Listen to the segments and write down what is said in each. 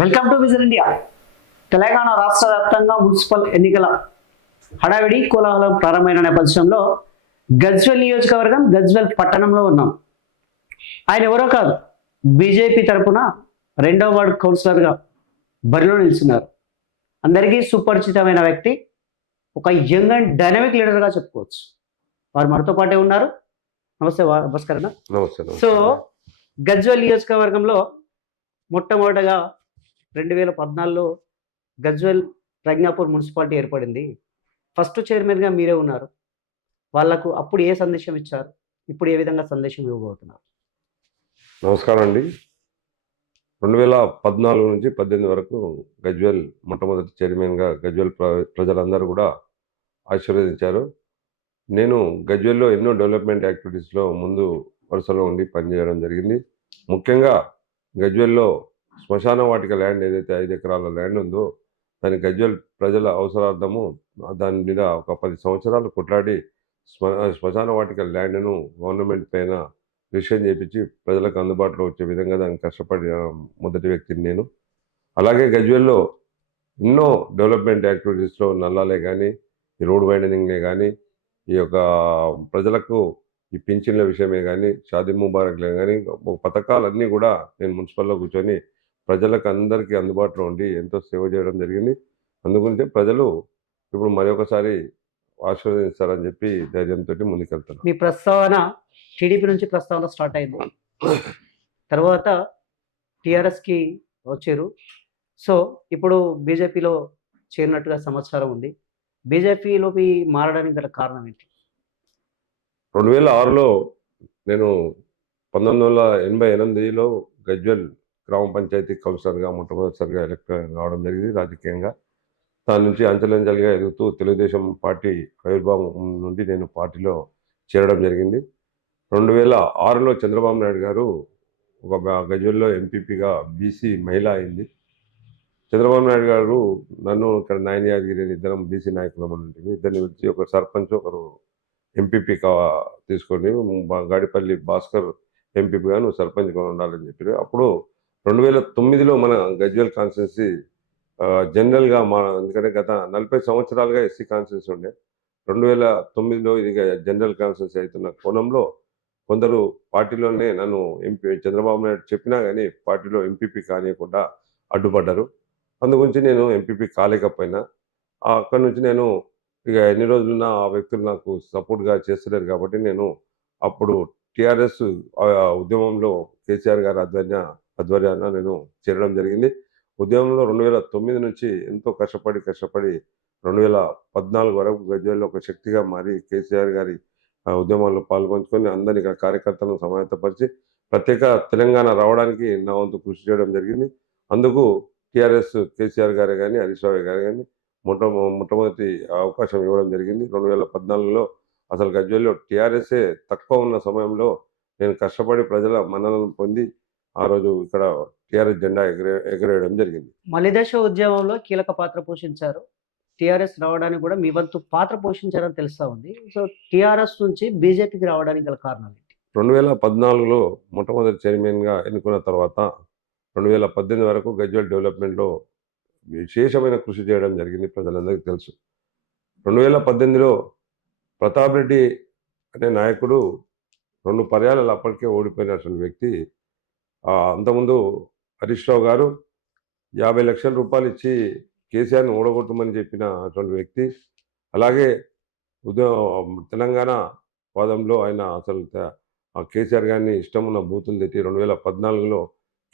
Welcome to vision India. Telangana రాష్ట్ర వ్యాప్తంగా municipal ఎన్నికల హడావిడి కోలాహలం ప్రారంభమైన నేపథ్యంలో గజ్వెల్ నియోజకవర్గం గజ్వెల్ పట్టణంలో ఉన్నాం. ఆయన ఎవరో కాదు, బీజేపీ తరఫున 2వ వార్డు కౌన్సిలర్గా బరిలో నిలుస్తున్నారు. అందరికీ సుపరిచితమైన వ్యక్తి, ఒక యంగ్ అండ్ డైనమిక్ లీడర్గా చెప్పుకోవచ్చు. వారు మనతో పాటే ఉన్నారు. నమస్తే భాస్కర్ అన్న. సో గజ్వెల్ నియోజకవర్గంలో మొట్టమొదటగా 2014లో గజ్వెల్ ప్రజ్ఞాపూర్ మున్సిపాలిటీ ఏర్పడింది. ఫస్ట్ చైర్మన్గా మీరే ఉన్నారు. వాళ్లకు అప్పుడు ఏ సందేశం ఇచ్చారు, ఇప్పుడు ఏ విధంగా సందేశం ఇవ్వబోతున్నారు? నమస్కారం అండి. 2014 నుంచి 18 వరకు గజ్వెల్ మొట్టమొదటి చైర్మన్గా గజ్వెల్ ప్రజలందరూ కూడా ఆశీర్వదించారు. నేను గజ్వెల్లో ఎన్నో డెవలప్మెంట్ యాక్టివిటీస్లో ముందు వరుసలో ఉండి పనిచేయడం జరిగింది. ముఖ్యంగా గజ్వెల్లో శ్మశాన వాటిక ల్యాండ్ ఏదైతే 5 ఎకరాల ల్యాండ్ ఉందో దాని గజ్వెల్ ప్రజల అవసరార్థము దాని మీద ఒక 10 సంవత్సరాలు కొట్లాడి శ్మశాన వాటిక ల్యాండ్ను గవర్నమెంట్ పైన రిజిస్ట్రేషన్ చేయించి ప్రజలకు అందుబాటులో వచ్చే విధంగా దాన్ని కష్టపడిన మొదటి వ్యక్తిని నేను. అలాగే గజ్వెల్లో ఎన్నో డెవలప్మెంట్ యాక్టివిటీస్లో నల్లాలే కానీ, ఈ రోడ్ వైడనింగ్లే కానీ, ఈ యొక్క ప్రజలకు ఈ పింఛన్ల విషయమే కానీ, షాదీ ముబారక్లే కానీ, పథకాలన్నీ కూడా నేను మున్సిపల్లో కూర్చొని ప్రజలకు అందరికీ అందుబాటులో ఉండి ఎంతో సేవ చేయడం జరిగింది. అందుగురించే ప్రజలు ఇప్పుడు మరొకసారి ఆశీర్వదిస్తారని చెప్పి ధైర్యంతో ముందుకెళ్తాను. మీ ప్రస్తావన టీడీపీ నుంచి ప్రస్తావన స్టార్ట్ అయింది, తర్వాత టీఆర్ఎస్కి వచ్చారు. సో ఇప్పుడు బీజేపీలో చేరినట్టుగా సమాచారం ఉంది. బీజేపీలోకి మారడానికి గల కారణం ఏంటి? 2006లో నేను 1988లో గజ్వెల్ గ్రామ పంచాయతీ కౌన్సిలర్గా మొట్టమొదటిసారిగా ఎలక్ట్ కావడం జరిగింది. రాజకీయంగా దాని నుంచి అంచెలంచెలుగా ఎదుగుతూ తెలుగుదేశం పార్టీ ఆవిర్భావం నుండి నేను పార్టీలో చేరడం జరిగింది. 2006లో చంద్రబాబు నాయుడు గారు ఒక గజ్వెల్లో ఎంపీపీగా బీసీ మహిళ అయింది. చంద్రబాబు నాయుడు గారు నన్ను ఇక్కడ నాయన యాదగిరి ఇద్దరం బీసీ నాయకులం ఉంటుంది. ఇద్దరిని వచ్చి ఒక సర్పంచ్ ఒకరు ఎంపీపీ తీసుకొని గాడిపల్లి భాస్కర్ ఎంపీపీగా నువ్వు సర్పంచ్గా ఉండాలని చెప్పారు. అప్పుడు 2009లో మన గజ్వెల్ కాన్స్టిట్యున్సీ జనరల్గా ఎందుకంటే గత 40 సంవత్సరాలుగా ఎస్సీ కాన్స్టిట్యున్సీ ఉండే, 2009లో ఇది జనరల్ కాన్స్టిట్యున్సీ అవుతున్న కోణంలో కొందరు పార్టీలోనే నన్ను చంద్రబాబు నాయుడు చెప్పినా కానీ పార్టీలో ఎంపీపీ కానియకుండా అడ్డుపడ్డారు. అందుగురించి నేను ఎంపీపీ కాలేకపోయినా అక్కడి నుంచి నేను ఇక ఎన్ని రోజులున్నా ఆ వ్యక్తులు నాకు సపోర్ట్గా చేస్తలేరు కాబట్టి నేను అప్పుడు టీఆర్ఎస్ ఉద్యమంలో కేసీఆర్ గారి ఆధ్వర్యాన నేను చేరడం జరిగింది. ఉద్యమంలో 2009 నుంచి ఎంతో కష్టపడి 2014 వరకు గజ్వెల్లో ఒక శక్తిగా మారి కేసీఆర్ గారి ఉద్యమాల్లో పాల్గొంచుకొని అందరినీ ఇక్కడ కార్యకర్తలను సమాయత్తపరిచి ప్రత్యేక తెలంగాణ రావడానికి నా వంతు కృషి చేయడం జరిగింది. అందుకు టీఆర్ఎస్ కేసీఆర్ గారే కానీ హరీష్ రావు గారు కానీ మొట్టమొదటి అవకాశం ఇవ్వడం జరిగింది. 2014లో అసలు గజ్వెల్లో టీఆర్ఎస్ఏ తక్కువ ఉన్న సమయంలో నేను కష్టపడి ప్రజల మన్ననలు పొంది ఆ రోజు ఇక్కడ టీఆర్ఎస్ జెండా ఎగరేయడం జరిగింది. మలిదశ ఉద్యమంలో కీలక పాత్ర పోషించారు. టీఆర్ఎస్ రావడానికి కూడా మీ వంతు పాత్ర పోషించారని తెలుస్తా ఉంది. సో టీఆర్ఎస్ నుంచి బీజేపీకి రావడానికి గల కారణం ఏంటి? 2014లో మొట్టమొదటి చైర్మన్గా ఎన్నుకున్న తర్వాత 2018 వరకు గజ్వెల్ డెవలప్మెంట్లో విశేషమైన కృషి చేయడం జరిగింది. ప్రజలందరికీ తెలుసు. 2018లో ప్రతాప్ రెడ్డి అనే నాయకుడు 2 పర్యాయాలు అప్పటికే ఓడిపోయినటువంటి వ్యక్తి. అంతకుముందు హరీష్ రావు గారు 50 లక్షల రూపాయలు ఇచ్చి కేసీఆర్ని ఓడగొట్టమని చెప్పిన అటువంటి వ్యక్తి. అలాగే తెలంగాణ వాదంలో ఆయన అసలు కేసీఆర్ గారిని ఇష్టం ఉన్న బూతులు తెచ్చి 2014లో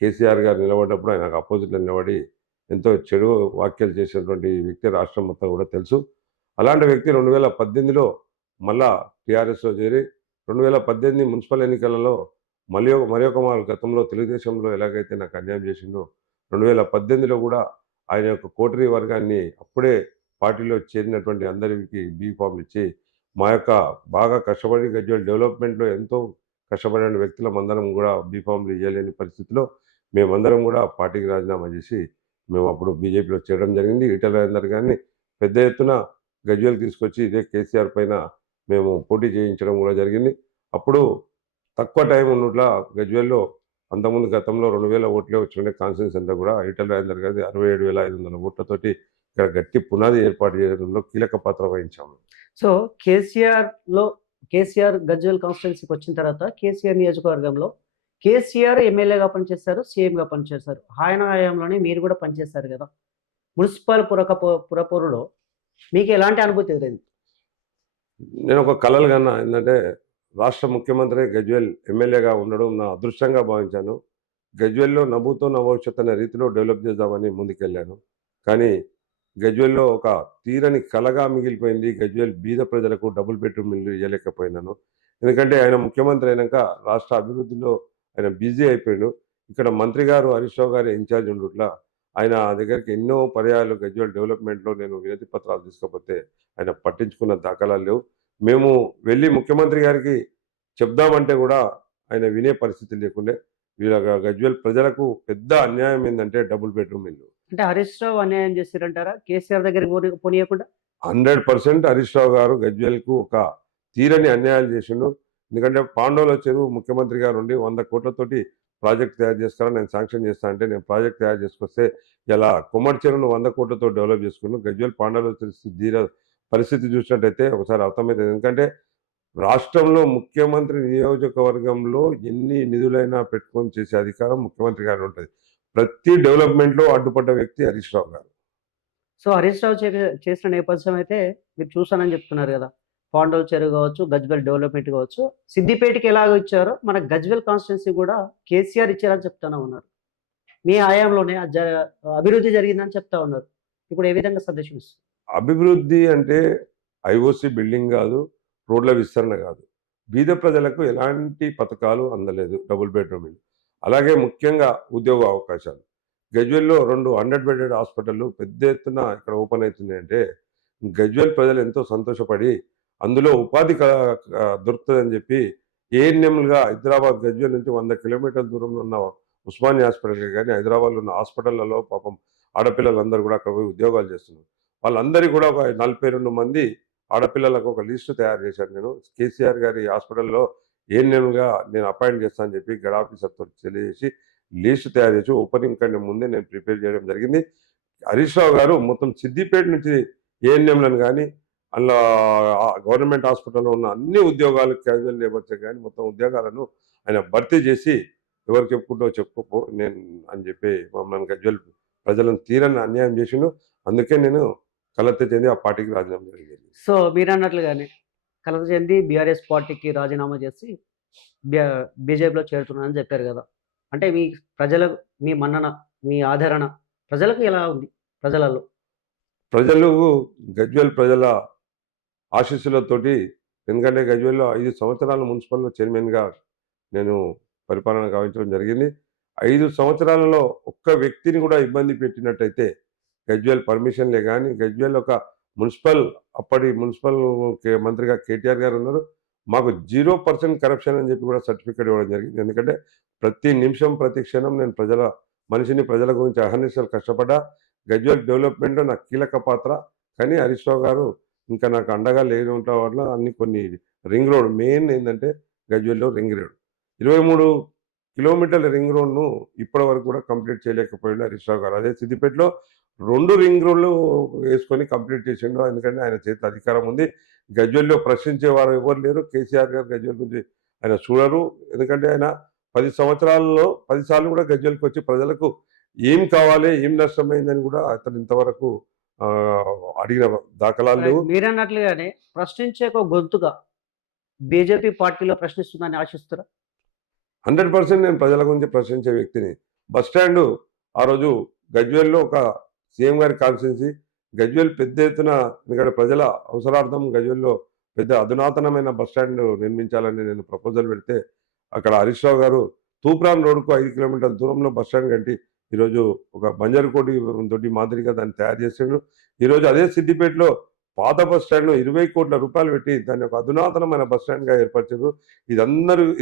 కేసీఆర్ గారు నిలబడ్డప్పుడు ఆయనకు అపోజిట్లో నిలబడి ఎంతో చెడు వ్యాఖ్యలు చేసినటువంటి వ్యక్తి రాష్ట్రం మొత్తం కూడా తెలుసు. అలాంటి వ్యక్తి 2018లో మళ్ళా టీఆర్ఎస్లో చేరి 2018 మున్సిపల్ ఎన్నికలలో మరొక గతంలో తెలుగుదేశంలో ఎలాగైతే నాకు అన్యాయం చేసిందో 2018లో కూడా ఆయన యొక్క కోటరీ వర్గాన్ని అప్పుడే పార్టీలో చేరినటువంటి అందరికి బీఫామ్లు ఇచ్చి మా యొక్క బాగా కష్టపడి గజ్వెల్ డెవలప్మెంట్లో ఎంతో కష్టపడిన వ్యక్తులం అందరం కూడా బీఫామ్లు ఇవ్వలేని పరిస్థితిలో మేమందరం కూడా పార్టీకి రాజీనామా చేసి మేము అప్పుడు బీజేపీలో చేరడం జరిగింది. ఈటెల రాజేందర్ గారిని పెద్ద ఎత్తున గజ్వెల్ తీసుకొచ్చి ఇదే కేసీఆర్ పైన మేము పోటీ చేయించడం కూడా జరిగింది. అప్పుడు తక్కువ టైం ఉన్నట్ల గజ్వెల్లో అంతకుముందు గతంలో 2000 ఓట్లే వచ్చిండే కాన్స్టిట్యూన్సీ అంతా కూడా ఈటెల రాజేందర్ గారిది 67,500 ఓట్లతోటి ఇక్కడ గట్టి పునాది ఏర్పాటు చేయడంలో కీలక పాత్ర వహించాము. సో కేసీఆర్ గజ్వేల్ కాన్స్టిట్యున్సీకి వచ్చిన తర్వాత కేసీఆర్ నియోజకవర్గంలో కేసీఆర్ ఎమ్మెల్యేగా పనిచేశారు, సీఎంగా పనిచేశారు. ఆయన హయాంలోనే మీరు కూడా పనిచేశారు కదా. మున్సిపల్ పురపౌరులో మీకు ఎలాంటి అనుభూతి ఎదురైంది? నేను ఒక కలలు కన్నా ఏంటంటే రాష్ట్ర ముఖ్యమంత్రి గజ్వేల్ ఎమ్మెల్యేగా ఉండడం నా అదృష్టంగా భావించాను. గజ్వేల్లో నవ్వుతో నవభవిష్యత్ అనే రీతిలో డెవలప్ చేద్దామని ముందుకెళ్ళాను. కానీ గజ్వేల్లో ఒక తీరని కలగా మిగిలిపోయింది. గజ్వేల్ బీద ప్రజలకు డబుల్ బెడ్రూమ్ ఇల్లు ఇవ్వలేకపోయినాను. ఎందుకంటే ఆయన ముఖ్యమంత్రి అయినాక రాష్ట్ర అభివృద్ధిలో ఆయన బిజీ అయిపోయాడు. ఇక్కడ మంత్రి గారు హరీష్ రావు గారి ఇన్ఛార్జ్ ఉండుట్లా ఆయన దగ్గరికి ఎన్నో పర్యాయాలు గజ్వేల్ డెవలప్మెంట్లో నేను వినతి పత్రాలు తీసుకపోతే ఆయన పట్టించుకున్న దాఖలాలు లేవు. మేము వెళ్ళి ముఖ్యమంత్రి గారికి చెప్దామంటే కూడా ఆయన వినే పరిస్థితి లేకుండే. వీళ్ళ గజ్వేల్ ప్రజలకు పెద్ద అన్యాయం ఏంటంటే డబుల్ బెడ్రూమ్ ఇల్లు. అంటే హరీష్ రావు అన్యాయం చేశారంటారా కేసీఆర్ దగ్గరికి పోనీయకుండా? 100% హరీష్ రావు గారు గజ్వేల్కు ఒక తీరని అన్యాయాలు చేసిండు. ఎందుకంటే పాండవుల చెరువు ముఖ్యమంత్రి గారు ఉండి 100 కోట్లతోటి ప్రాజెక్ట్ తయారు చేస్తారా, నేను శాంక్షన్ చేస్తా అంటే నేను ప్రాజెక్ట్ తయారు చేసుకొస్తే ఇలా కొమ్మడి చెరువును 100 కోట్లతో డెవలప్ చేసుకున్నాను. గజ్వేల్ పాండవుల పరిస్థితి చూసినట్టయితే ఒకసారి అర్థమవుతుంది. ఎందుకంటే రాష్ట్రంలో ముఖ్యమంత్రి నియోజకవర్గంలో ఎన్ని నిధులైనా పెట్టుకొని చేసే అధికారం ముఖ్యమంత్రి గారు ఉంటుంది. ప్రతి డెవలప్మెంట్లో అడ్డుపడ్డ వ్యక్తి హరీష్ రావు గారు. సో హరీష్ రావు చేసిన నేపథ్యం అయితే మీరు చూసానని చెప్తున్నారు కదా. పాండవుల చెరువు కావచ్చు, గజ్వేల్ డెవలప్మెంట్ కావచ్చు, సిద్దిపేటకి ఎలాగ ఇచ్చారో మన గజ్వేల్ కాన్స్టిట్యున్సీ కూడా కేసీఆర్ ఇచ్చారని చెప్తానే ఉన్నారు. మీ హయాంలోనే అభివృద్ధి జరిగిందని చెప్తా ఉన్నారు. ఇప్పుడు ఏ విధంగా సందేశం ఇస్తారు? అభివృద్ధి అంటే ఐఓసి బిల్డింగ్ కాదు, రోడ్ల విస్తరణ కాదు. బీద ప్రజలకు ఎలాంటి పథకాలు అందలేదు. డబుల్ బెడ్రూమ్ ఇల్లు, అలాగే ముఖ్యంగా ఉద్యోగ అవకాశాలు. గజ్వేల్లో 2 100 బెడెడ్ హాస్పిటళ్ళు పెద్ద ఎత్తున ఇక్కడ ఓపెన్ అవుతుంది అంటే గజ్వేల్ ప్రజలు ఎంతో సంతోషపడి అందులో ఉపాధి దొరుకుతుందని చెప్పి ఏఎన్ఎంలుగా హైదరాబాద్ గజ్వేల్ నుంచి 100 కిలోమీటర్ల దూరంలో ఉన్న ఉస్మానియా హాస్పిటల్కి కానీ హైదరాబాద్లో ఉన్న హాస్పిటళ్లలో పాపం ఆడపిల్లలందరూ కూడా అక్కడ పోయి ఉద్యోగాలు చేస్తున్నారు. వాళ్ళందరికీ కూడా ఒక 42 మంది ఆడపిల్లలకు ఒక లిస్టు తయారు చేశాను నేను. కేసీఆర్ గారి హాస్పిటల్లో ఏఎన్ఎంగా నేను అపాయింట్ చేస్తాను అని చెప్పి గడ్ ఆఫీసర్తో తెలియజేసి లిస్టు తయారు చేసి ఓపెనింగ్ కంటే ముందే నేను ప్రిపేర్ చేయడం జరిగింది. హరీష్ రావు గారు మొత్తం సిద్దిపేట నుంచి ఏఎన్ఎంలను కానీ అందులో గవర్నమెంట్ హాస్పిటల్లో ఉన్న అన్ని ఉద్యోగాలు క్యాజువల్ లేబర్స్ కానీ మొత్తం ఉద్యోగాలను ఆయన భర్తీ చేసి ఎవరు చెప్పుకోపో నేను అని చెప్పి మమ్మల్ని గజ్వేల్ ప్రజలను తీరని అన్యాయం చేసిండు. అందుకే నేను కలత చెంది ఆ పార్టీకి రాజీనామా జరిగింది. సో మీరు అన్నట్లుగానే కలత చెంది బీఆర్ఎస్ పార్టీకి రాజీనామా చేసి బీజేపీలో చేరుతున్నానని చెప్పారు కదా. అంటే మీ ప్రజలకు మీ మన్నన, మీ ఆదరణ ప్రజలకు ఎలా ఉంది? ప్రజలు గజ్వేల్ ప్రజల ఆశీస్సులతోటి, ఎందుకంటే గజ్వేల్లో 5 సంవత్సరాల మున్సిపల్ చైర్మన్గా నేను పరిపాలన గావించడం జరిగింది. 5 సంవత్సరాలలో ఒక్క వ్యక్తిని కూడా ఇబ్బంది పెట్టినట్టయితే గజ్వేల్ పర్మిషన్లే కానీ గజ్వేల్ ఒక అప్పటి మున్సిపల్ మంత్రిగా కేటీఆర్ గారు ఉన్నారు. మాకు 0% కరప్షన్ అని చెప్పి కూడా సర్టిఫికేట్ ఇవ్వడం జరిగింది. ఎందుకంటే ప్రతి నిమిషం ప్రతి క్షణం నేను ప్రజల గురించి అహర్నిశలు కష్టపడ్డా. గజ్వేల్ డెవలప్మెంట్లో నాకు కీలక పాత్ర. కానీ హరీష్ రావు గారు ఇంకా నాకు అండగా లేని ఉండటం వల్ల కొన్ని రింగ్ రోడ్ మెయిన్ ఏంటంటే గజ్వేల్లో రింగ్ రోడ్ 23 కిలోమీటర్ల రింగ్ రోడ్ను ఇప్పటి వరకు కూడా కంప్లీట్ చేయలేకపోయిండు హరీష్ రావు గారు. అదే సిద్దిపేటలో 2 రింగ్ రోడ్లు వేసుకొని కంప్లీట్ చేసిండు. ఎందుకంటే ఆయన చేతి అధికారం ఉంది. గజ్వేల్లో ప్రశ్నించేవారు ఎవరు లేరు. కేసీఆర్ గారు గజ్వేల్ గురించి ఆయన చూడరు. ఎందుకంటే ఆయన 10 సంవత్సరాలలో 10 సార్లు కూడా గజ్వేల్కి వచ్చి ప్రజలకు ఏం కావాలి, ఏం నష్టమైందని కూడా అతను ఇంతవరకు అడిగిన దాఖలాలు లేవు. మీరన్నట్లుగానే ప్రశ్నించే ఒక గొంతుగా బీజేపీ పార్టీలో ప్రశ్నిస్తుందని ఆశిస్తారా? 100% నేను ప్రజల గురించి ప్రశ్నించే వ్యక్తిని. బస్ స్టాండ్ ఆ రోజు గజ్వేల్లో ఒక సీఎం గారి కాన్స్టిట్యున్సీ గజ్వేల్ పెద్ద ఎత్తున, ఎందుకంటే ప్రజల అవసరార్థం గజ్వేల్లో పెద్ద అధునాతనమైన బస్ స్టాండ్ నిర్మించాలని నేను ప్రపోజల్ పెడితే అక్కడ హరీష్ రావు గారు తూప్రాన్ రోడ్డుకు 5 కిలోమీటర్ల దూరంలో బస్ స్టాండ్ కంటి ఈరోజు ఒక బంజరుకోటి దొడ్డి మాదిరిగా దాన్ని తయారు చేసిండు. ఈరోజు అదే సిద్దిపేటలో పాత బస్ స్టాండ్ను 20 కోట్ల రూపాయలు పెట్టి దాన్ని ఒక అధునాతనమైన బస్ స్టాండ్గా ఏర్పరిచారు.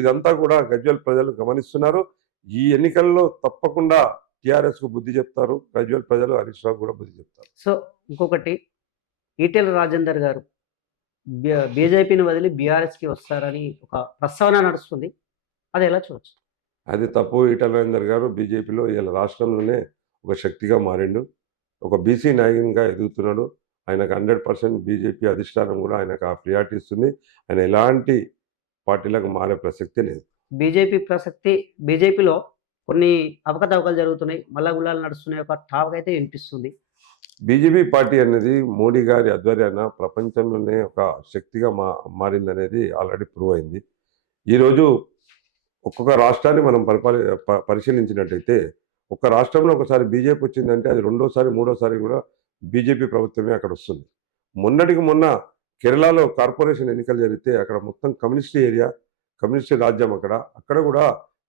ఇదంతా కూడా గజ్వేల్ ప్రజలు గమనిస్తున్నారు. ఈ ఎన్నికల్లో తప్పకుండా టీఆర్ఎస్కు బుద్ధి చెప్తారు. గజ్వేల్ ప్రజలు హరీష్ రావు కూడా బుద్ధి చెప్తారు. సో ఇంకొకటి, ఈటెల రాజేందర్ గారు బీజేపీని వదిలి బీఆర్ఎస్కి వస్తారని ఒక ప్రస్తావన నడుస్తుంది. అది ఎలా చూడొచ్చు? అది తప్పు. ఈటల రాజేందర్ గారు బీజేపీలో ఇలా రాష్ట్రంలోనే ఒక శక్తిగా మారిండు. ఒక బీసీ నాయకునిగా ఎదుగుతున్నాడు. ఆయనకు 100% బీజేపీ అధిష్టానం కూడా ఆయనకు ఆ ప్రియారిటీ ఇస్తుంది. ఆయన ఎలాంటి పార్టీలకు మారే ప్రసక్తే లేదు. బీజేపీలో కొన్ని అవకతవకలు జరుగుతున్నాయి. మల్లగుల్లాలు నడుస్తున్నాయి. ఒక టాక్ అయితే వినిపిస్తుంది. బీజేపీ పార్టీ అనేది మోడీ గారి ఆధ్వర్యాన ప్రపంచంలోనే ఒక శక్తిగా మారిందనేది ఆల్రెడీ ప్రూవ్ అయింది. ఈరోజు ఒక్కొక్క రాష్ట్రాన్ని మనం పరిశీలించినట్టయితే ఒక రాష్ట్రంలో ఒకసారి బీజేపీ వచ్చిందంటే అది రెండోసారి, మూడోసారి కూడా బీజేపీ ప్రభుత్వమే అక్కడ వస్తుంది. మొన్నటికి మొన్న కేరళలో కార్పొరేషన్ ఎన్నికలు జరిగితే అక్కడ మొత్తం కమ్యూనిస్ట్ ఏరియా, కమ్యూనిస్ట్ రాజ్యం అక్కడ కూడా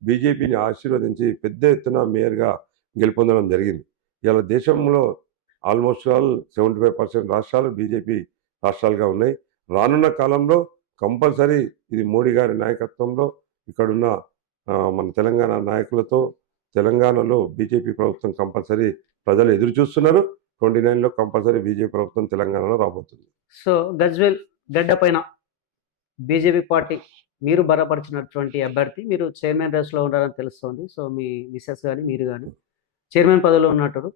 బీజేపీని ఆశీర్వదించి పెద్ద ఎత్తున మేయర్గా గెలుపొందడం జరిగింది. ఇలా దేశంలో ఆల్మోస్ట్ ఆల్ 75% రాష్ట్రాలు బీజేపీ రాష్ట్రాలుగా ఉన్నాయి. రానున్న కాలంలో కంపల్సరీ ఇది మోడీ గారి నాయకత్వంలో ఇక్కడున్న మన తెలంగాణ నాయకులతో తెలంగాణలో బీజేపీ ప్రభుత్వం కంపల్సరీ ప్రజలు ఎదురు చూస్తున్నారు. 29లో కంపల్సరీ బీజేపీ ప్రభుత్వం తెలంగాణలో రాబోతుంది. సో గజ్వేల్ గడ్డ పైన బీజేపీ పార్టీ మీరు బలపరిచినటువంటి అభ్యర్థి మీరు చైర్మన్ రేస్లో ఉన్నారని తెలుస్తోంది. సో మీ మిసెస్ కానీ మీరు కానీ చైర్మన్ పదవిలో ఉన్నట్టు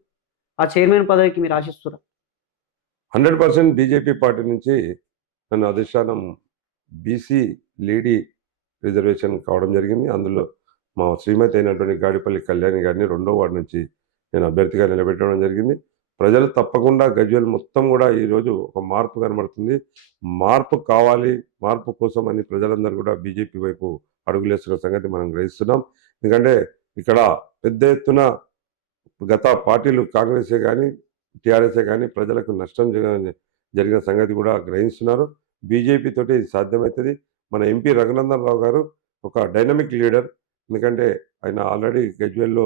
ఆ చైర్మన్ పదవికి మీరు ఆశిస్తున్నారు? 100% బీజేపీ పార్టీ నుంచి నన్ను అధిష్టానం బీసీ లేడీ రిజర్వేషన్ కావడం జరిగింది. అందులో మా శ్రీమతి అయినటువంటి గాడిపల్లి కళ్యాణి గారిని 2వ వార్డు నుంచి నేను అభ్యర్థిగా నిలబెట్టడం జరిగింది. ప్రజలు తప్పకుండా గజ్వేల్ మొత్తం కూడా ఈరోజు ఒక మార్పు కనబడుతుంది. మార్పు కావాలి, మార్పు కోసం అని ప్రజలందరూ కూడా బీజేపీ వైపు అడుగులేస్తున్న సంగతి మనం గ్రహిస్తున్నాం. ఎందుకంటే ఇక్కడ పెద్ద ఎత్తున గత పార్టీలు కాంగ్రెసే కానీ టీఆర్ఎస్ఏ కానీ ప్రజలకు నష్టం జరిగిన సంగతి కూడా గ్రహిస్తున్నారు. బీజేపీ తోటి ఇది సాధ్యమవుతుంది. మన ఎంపీ రఘునందన్ రావు గారు ఒక డైనమిక్ లీడర్. ఎందుకంటే ఆయన ఆల్రెడీ గజ్వేల్లో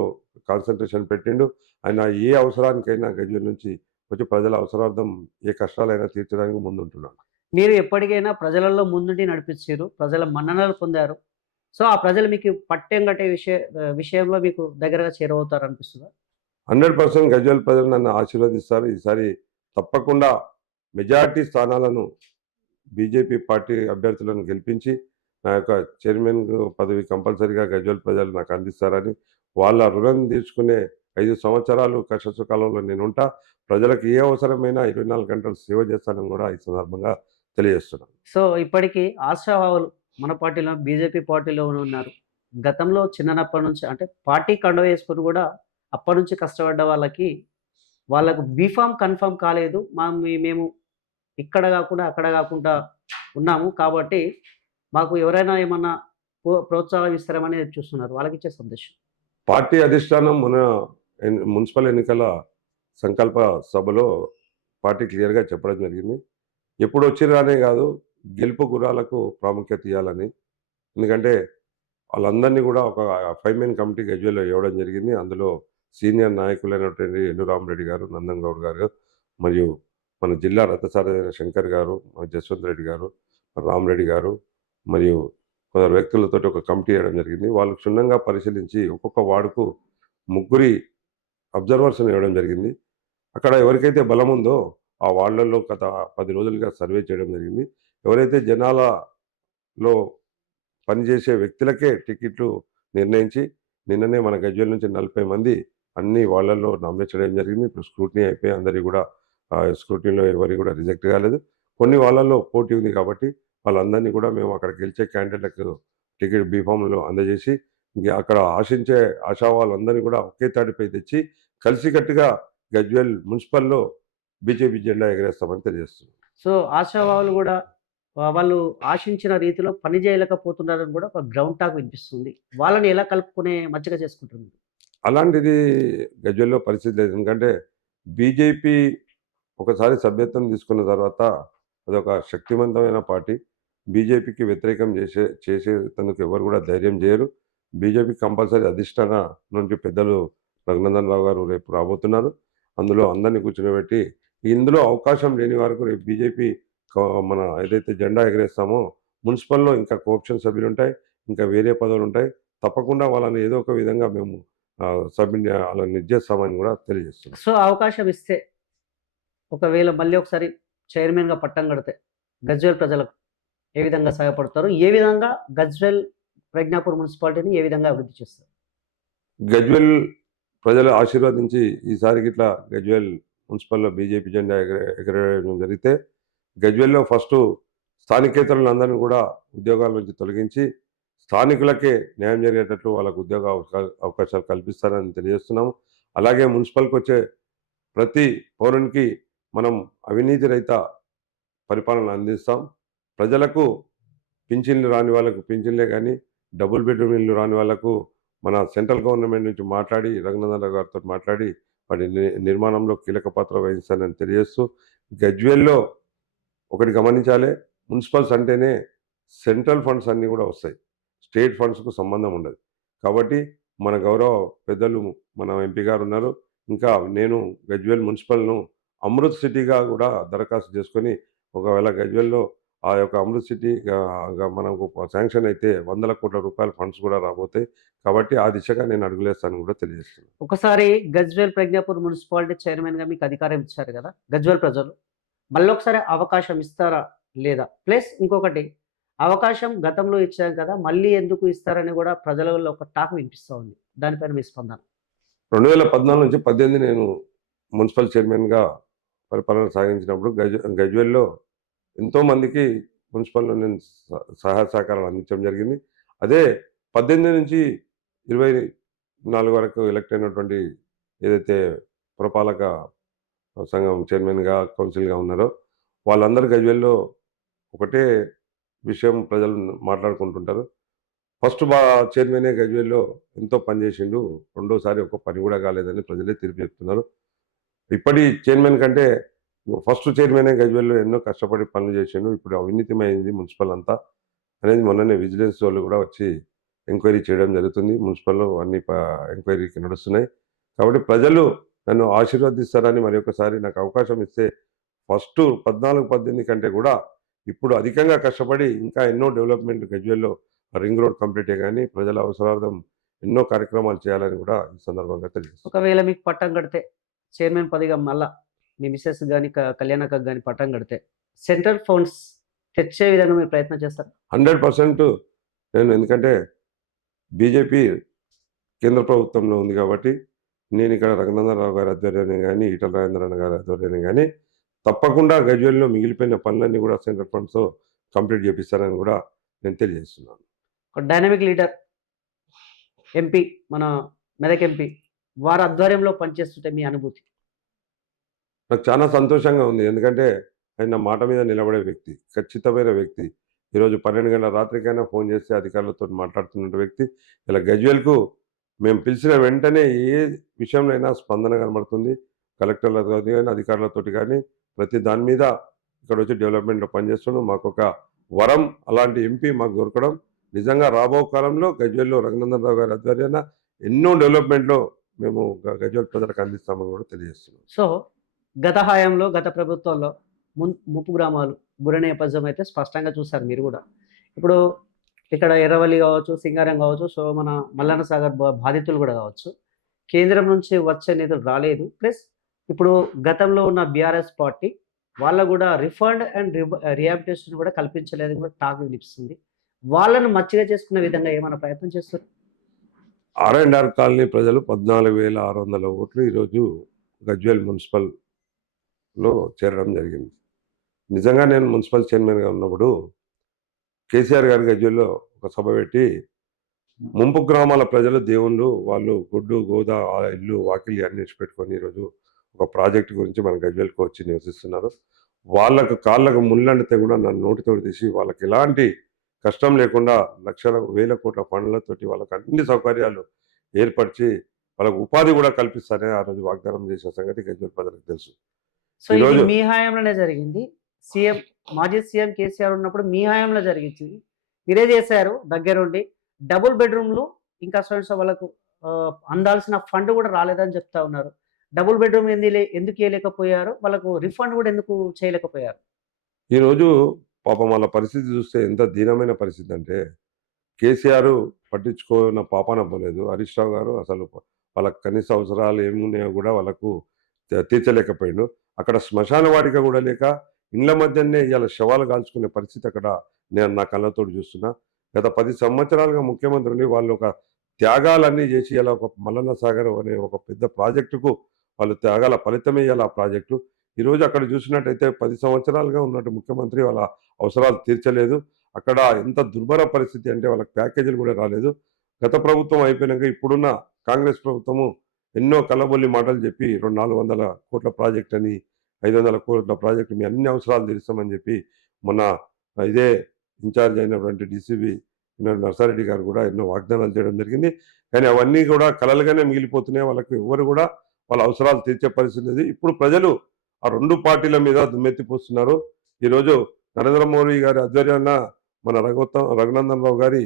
కాన్సన్ట్రేషన్ పెట్టిండు. ఆయన ఏ అవసరానికైనా గజ్వేల్ నుంచి వచ్చి ప్రజల అవసరార్థం ఏ కష్టాలైనా తీర్చడానికి ముందుంటున్నాడు. మీరు ఎప్పటికైనా ప్రజలలో ముందుండి నడిపించారు, ప్రజల మన్ననలు పొందారు. సో ఆ ప్రజలు మీకు పట్టెం కట్టే విషయంలో మీకు దగ్గరగా చేరవుతారు అనిపిస్తుందా? 100% గజ్వేల్ ప్రజలు నన్ను ఆశీర్వదిస్తారు. ఈసారి తప్పకుండా మెజారిటీ స్థానాలను బీజేపీ పార్టీ అభ్యర్థులను గెలిపించి నా యొక్క చైర్మన్ పదవి కంపల్సరీగా గజ్వేల్ ప్రజలు నాకు అందిస్తారని, వాళ్ళ రుణం తీర్చుకునే 5 సంవత్సరాలు కష్టసుఖాలలో నేనుంటా. ప్రజలకు ఏ అవసరమైనా 24 గంటలు సేవ చేస్తానని కూడా ఈ సందర్భంగా తెలియజేస్తున్నాను. సో ఇప్పటికీ ఆశావాహులు మన పార్టీలో బీజేపీ పార్టీలో ఉన్నారు. గతంలో చిన్నప్పటి నుంచి అంటే పార్టీ కండువ వేసుకొని కూడా అప్పటి నుంచి కష్టపడ్డ వాళ్ళకు బీఫామ్ కన్ఫర్మ్ కాలేదు. మేము ఇక్కడ కాకుండా అక్కడ కాకుండా ఉన్నాము. కాబట్టి మాకు ఎవరైనా ఏమన్నా ప్రోత్సాహం ఇస్తారేమని చూస్తున్నారు. వాళ్ళకి ఇచ్చే సందేశం. పార్టీ అధిష్టానం మన మున్సిపల్ ఎన్నికల సంకల్ప సభలో పార్టీ క్లియర్గా చెప్పడం జరిగింది. ఎప్పుడు వచ్చిరానే కాదు, గెలుపు గురాలకు ప్రాముఖ్యత ఇవ్వాలని. ఎందుకంటే వాళ్ళందరినీ కూడా ఒక 5 మెన్ కమిటీ గజ్వేల్లో ఇవ్వడం జరిగింది. అందులో సీనియర్ నాయకులైనటువంటి ఎన్నురామరెడ్డి గారు, నందన్ గౌడ్ గారు, మరియు మన జిల్లా రథసారథి శంకర్ గారు, మన జస్వంత్ రెడ్డి గారు, రామరెడ్డి గారు, మరియు కొందరు వ్యక్తులతో ఒక కమిటీ వేయడం జరిగింది. వాళ్ళు క్షుణ్ణంగా పరిశీలించి ఒక్కొక్క వార్డుకు 3 అబ్జర్వర్స్ని ఇవ్వడం జరిగింది. అక్కడ ఎవరికైతే బలం ఉందో ఆ వార్డులలో గత 10 రోజులుగా సర్వే చేయడం జరిగింది. ఎవరైతే జనాలలో పనిచేసే వ్యక్తులకే టికెట్లు నిర్ణయించి నిన్ననే మన గజ్వేల్ నుంచి 40 మంది అన్ని వార్డులలో నామినేట్ చేయడం జరిగింది. ఇప్పుడు స్క్రూటినీ అయిపోయి అందరికీ కూడా స్క్రూటినీలో ఎవరికి కూడా రిజెక్ట్ కాలేదు. కొన్ని వాళ్ళల్లో పోటీ ఉంది కాబట్టి వాళ్ళందరినీ కూడా మేము అక్కడ గెలిచే క్యాండిడేట్లకు టికెట్ బీఫామ్లో అందజేసి అక్కడ ఆశించే ఆశావాళ్ళందరినీ కూడా ఒకే తాటిపై తెచ్చి కలిసికట్టుగా గజ్వేల్ మున్సిపల్లో బీజేపీ జెండా ఎగరేస్తామని తెలియజేస్తున్నాం. సో ఆశావాహులు కూడా వాళ్ళు ఆశించిన రీతిలో పని చేయలేకపోతున్నారని కూడా ఒక గ్రౌండ్ టాక్ వినిపిస్తుంది. వాళ్ళని ఎలా కలుపుకునే మచ్చిక చేసుకుంటారు? అలాంటిది గజ్వేల్లో పరిస్థితి లేదు. ఎందుకంటే బీజేపీ ఒకసారి సభ్యత్వం తీసుకున్న తర్వాత అదొక శక్తివంతమైన పార్టీ. బీజేపీకి వ్యతిరేకం చేసేందుకు ఎవరు కూడా ధైర్యం చేయరు. బీజేపీ కంపల్సరీ అధిష్టాన నుండి పెద్దలు రఘునందన్ రావు గారు రేపు రాబోతున్నారు. అందులో అందరినీ కూర్చోబెట్టి ఇందులో అవకాశం లేని వరకు రేపు బీజేపీ మన ఏదైతే జెండా ఎగరేస్తామో మున్సిపల్లో ఇంకా కోఆప్షన్ సభ్యులు ఉంటాయి, ఇంకా వేరే పదవులు ఉంటాయి. తప్పకుండా వాళ్ళని ఏదో ఒక విధంగా మేము సభ్యుని అలా నిర్చేస్తామని కూడా తెలియజేస్తున్నాం. సో అవకాశం ఇస్తే ఒకవేళ మళ్ళీ ఒకసారి చైర్మన్గా పట్టం కడితే గజ్వేల్ ప్రజలకు ఏ విధంగా సహాయపడతారు? ఏ విధంగా గజ్వేల్ ప్రజ్ఞాపూర్ మున్సిపాలిటీని ఏ విధంగా అభివృద్ధి చేస్తారు? గజ్వెల్ ప్రజలు ఆశీర్వదించి ఈసారికి ఇట్లా గజ్వెల్ మున్సిపల్లో బీజేపీ జెండా ఎగరవేయడం జరిగితే గజ్వెల్లో ఫస్ట్ స్థానికేతరులందరినీ కూడా ఉద్యోగాల నుంచి తొలగించి స్థానికులకే న్యాయం జరిగేటట్లు వాళ్ళకు ఉద్యోగ అవకాశాలు కల్పిస్తారని తెలియజేస్తున్నాము. అలాగే మున్సిపల్కి వచ్చే ప్రతి పౌరునికి మనం అవినీతి రహిత పరిపాలన అందిస్తాం. ప్రజలకు పింఛన్లు రాని వాళ్ళకు పింఛన్లే కానీ, డబుల్ బెడ్రూమ్ ఇల్లు రాని వాళ్ళకు మన సెంట్రల్ గవర్నమెంట్ నుంచి మాట్లాడి రఘునందన్ గారితో మాట్లాడి వాటి నిర్మాణంలో కీలక పాత్ర వహిస్తానని తెలియజేస్తూ, గజ్వేల్లో ఒకటి గమనించాలి, మున్సిపల్స్ అంటేనే సెంట్రల్ ఫండ్స్ అన్నీ కూడా వస్తాయి, స్టేట్ ఫండ్స్కు సంబంధం ఉండదు. కాబట్టి మన గౌరవ పెద్దలు మన ఎంపీ గారు ఉన్నారు, ఇంకా నేను గజ్వేల్ మున్సిపల్ను అమృత్ సిటీగా కూడా దరఖాస్తు చేసుకొని ఒకవేళ గజ్వేల్లో ఆ యొక్క అమృత్ సిటీ మనకు శాంక్షన్ అయితే 100 కోట్ల రూపాయల ఫండ్స్ కూడా రాబోతాయి. కాబట్టి ఆ దిశగా నేను అడుగులేస్తానని కూడా తెలియజేస్తున్నాను. ఒకసారి గజ్వేల్ ప్రజ్ఞాపూర్ మున్సిపాలిటీ చైర్మన్గా మీకు అధికారం ఇచ్చారు కదా గజ్వేల్ ప్రజలు, మళ్ళీ ఒకసారి అవకాశం ఇస్తారా లేదా? ప్లస్ ఇంకొకటి, అవకాశం గతంలో ఇచ్చాం కదా, మళ్ళీ ఎందుకు ఇస్తారని కూడా ప్రజలలో ఒక టాక్ వినిపిస్తూ ఉంది. దానిపైన మీ స్పందన. 2014 నుంచి 18 నేను మున్సిపల్ చైర్మన్గా పరిపాలన సాగించినప్పుడు గజ్వేల్లో ఎంతోమందికి మున్సిపల్లో నేను సహాయ సహకారాలు అందించడం జరిగింది. అదే 18 నుంచి 24 వరకు ఎలక్ట్ అయినటువంటి ఏదైతే పురపాలక సంఘం చైర్మన్గా కౌన్సిల్గా ఉన్నారో వాళ్ళందరూ గజ్వేల్లో ఒకటే విషయం ప్రజలు మాట్లాడుకుంటుంటారు. ఫస్ట్ చైర్మనే గజ్వేల్లో ఎంతో పనిచేసిండు, రెండోసారి ఒక పని కూడా కాలేదని ప్రజలే తీర్పు చెప్తున్నారు. ఇప్పటి చైర్మన్ కంటే ఫస్ట్ చైర్మనే గజ్వేల్లో ఎన్నో కష్టపడి పనులు చేసిండు, ఇప్పుడు అవినీతిమైంది మున్సిపల్ అంతా అనేది మొన్ననే విజిలెన్స్ వాళ్ళు కూడా వచ్చి ఎంక్వైరీ చేయడం జరుగుతుంది. మున్సిపల్లో అన్ని ఎంక్వైరీకి నడుస్తున్నాయి. కాబట్టి ప్రజలు నన్ను ఆశీర్వదిస్తారని మరి ఒకసారి నాకు అవకాశం ఇస్తే ఫస్ట్ 14-18 కంటే కూడా ఇప్పుడు అధికంగా కష్టపడి ఇంకా ఎన్నో డెవలప్మెంట్ గజ్వేల్లో రింగ్ రోడ్ కంప్లీటే కానీ ప్రజల అవసరార్థం ఎన్నో కార్యక్రమాలు చేయాలని కూడా ఈ సందర్భంగా తెలియజేస్తాను. ఒకవేళ మీకు పట్టం కడితే చైర్మన్ పదవిగా మళ్ళా మీ మిసెస్ కానీ కళ్యాణకకు కానీ పట్టం కడితే సెంట్రల్ ఫండ్స్ తెచ్చే విధంగా మీరు ప్రయత్నం చేస్తారు? 100% నేను, ఎందుకంటే బీజేపీ కేంద్ర ప్రభుత్వంలో ఉంది కాబట్టి నేను ఇక్కడ రఘునందనరావు గారి ఆధ్వర్యాన్ని కానీ ఈటల రాజేంద్రన్ గారి ఆధ్వర్యాన్ని కానీ తప్పకుండా గజ్వేల్లో మిగిలిపోయిన పనులన్నీ కూడా సెంట్రల్ ఫండ్స్తో కంప్లీట్ చేపిస్తానని కూడా నేను తెలియజేస్తున్నాను. ఒక డైనమిక్ లీడర్ ఎంపీ, మన మెదక్ ఎంపీ వారి ఆధ్వర్యంలో పనిచేస్తుంటే మీ అనుభూతి? నాకు చాలా సంతోషంగా ఉంది, ఎందుకంటే ఆయన మాట మీద నిలబడే వ్యక్తి, ఖచ్చితమైన వ్యక్తి. ఈరోజు 12 గంటల రాత్రికైనా ఫోన్ చేసి అధికారులతో మాట్లాడుతున్న వ్యక్తి. ఇలా గజ్వేల్కు మేము పిలిచిన వెంటనే ఏ విషయంలో అయినా స్పందన కనబడుతుంది. కలెక్టర్లతో కానీ అధికారులతోటి కానీ ప్రతి దాని మీద ఇక్కడ వచ్చి డెవలప్మెంట్లో పనిచేస్తున్నాం. మాకు ఒక వరం, అలాంటి ఎంపీ మాకు దొరకడం. నిజంగా రాబో కాలంలో గజ్వేల్లో రఘునందనరావు గారి ఆధ్వర్యాన ఎన్నో డెవలప్మెంట్లో మేము గజ్వేల్ ప్రజలకు అందిస్తామని కూడా తెలియజేస్తున్నాం. సో గత హయాంలో, గత ప్రభుత్వంలో ముప్పు గ్రామాలు గురి నేపథ్యం అయితే స్పష్టంగా చూస్తారు మీరు కూడా. ఇప్పుడు ఇక్కడ ఎర్రవల్లి కావచ్చు, సింగారం కావచ్చు, సో మన మల్లన్న సాగర్ బాధితులు కూడా కావచ్చు, కేంద్రం నుంచి వచ్చే నిధులు రాలేదు. ప్లస్ ఇప్పుడు గతంలో ఉన్న బీఆర్ఎస్ పార్టీ వాళ్ళ కూడా రిఫండ్ అండ్ రిహాబిలిటేషన్ కూడా కల్పించలేదు కూడా టాక్ వినిపిస్తుంది. వాళ్ళను మచ్చిగా చేసుకునే విధంగా ఏమైనా ప్రయత్నం చేస్తారు? R&R కాలనీ ప్రజలు 14,600 ఓట్లు ఈరోజు గజ్వేల్ మున్సిపల్లో చేరడం జరిగింది. నిజంగా నేను మున్సిపల్ చైర్మన్గా ఉన్నప్పుడు కేసీఆర్ గారి గజ్వేల్లో ఒక సభ పెట్టి ముంపు గ్రామాల ప్రజలు దేవుళ్ళు, వాళ్ళు గుడ్డు గోదా ఇల్లు వాకిలి అన్ని పెట్టుకొని ఈరోజు ఒక ప్రాజెక్టు గురించి మన గజ్వేల్కి వచ్చి నివసిస్తున్నారు. వాళ్ళకు కాళ్ళకు ముళ్ళండితే కూడా నన్ను నోటితోటి తీసి వాళ్ళకి ఎలాంటి కష్టం లేకుండా లక్షల వేల కోట్ల ఫండ్లతోటి వాళ్ళకి అన్ని సౌకర్యాలు ఏర్పరిచి వాళ్ళకు ఉపాధి కూడా కల్పిస్తారని ఆ రోజు వాగ్దానం చేసిన సంగతి గజ్వేల్ ప్రజలకు తెలుసు. సో ఇది మీ హయాంలోనే జరిగింది. మాజీ సీఎం కేసీఆర్ ఉన్నప్పుడు మీ హయాంలో జరిగించింది, మీరే చేశారు దగ్గరుండి. డబుల్ బెడ్రూమ్లు ఇంకా వాళ్ళకు అందాల్సిన ఫండ్ కూడా రాలేదని చెప్తా ఉన్నారు. డబుల్ బెడ్రూమ్ ఎందుకు ఇవ్వలేకపోయారు, వాళ్ళకు రిఫండ్ కూడా ఎందుకు చేయలేకపోయారు? ఈరోజు పాపం వాళ్ళ పరిస్థితి చూస్తే ఎంత దీనమైన పరిస్థితి అంటే, కేసీఆర్ పట్టించుకున్న పాపాన పోలేదు. హరీష్ రావు గారు అసలు వాళ్ళకి కనీస అవసరాలు ఏమున్నాయో కూడా వాళ్ళకు తీర్చలేకపోయాడు. అక్కడ శ్మశాన వాటిక కూడా లేక ఇండ్ల మధ్యనే ఇవాళ శవాలు కాల్చుకునే పరిస్థితి అక్కడ నేను నా కళ్ళతోటి చూస్తున్నా. గత 10 సంవత్సరాలుగా ముఖ్యమంత్రిని వాళ్ళు ఒక త్యాగాలన్నీ చేసి ఇలా ఒక మల్లన్న సాగర్ అనే ఒక పెద్ద ప్రాజెక్టుకు వాళ్ళు త్యాగాల ఫలితమే ఇవాళ ఆ ప్రాజెక్టు. ఈరోజు అక్కడ చూసినట్టయితే 10 సంవత్సరాలుగా ఉన్నట్టు ముఖ్యమంత్రి వాళ్ళ అవసరాలు తీర్చలేదు. అక్కడ ఎంత దుర్భర పరిస్థితి అంటే వాళ్ళకి ప్యాకేజీలు కూడా రాలేదు. గత ప్రభుత్వం అయిపోయినాక ఇప్పుడున్న కాంగ్రెస్ ప్రభుత్వము ఎన్నో కల్లబొల్లి మాటలు చెప్పి 400 కోట్ల ప్రాజెక్ట్ అని, 500 కోట్ల ప్రాజెక్ట్ మీ అన్ని అవసరాలు తీరుస్తామని చెప్పి మొన్న ఇదే ఇన్ఛార్జ్ అయినటువంటి డీసీబీ నర్సారెడ్డి గారు కూడా ఎన్నో వాగ్దానాలు చేయడం జరిగింది. కానీ అవన్నీ కూడా కలలుగానే మిగిలిపోతున్నాయి. వాళ్ళకి ఎవరు కూడా వాళ్ళ అవసరాలు తీర్చే పరిస్థితి లేదు. ఇప్పుడు ప్రజలు ఆ 2 పార్టీల మీద దుమ్మెత్తిపోస్తున్నారు. ఈరోజు నరేంద్ర మోడీ గారి ఆధ్వర్యాన మన రఘునందన్ రావు గారి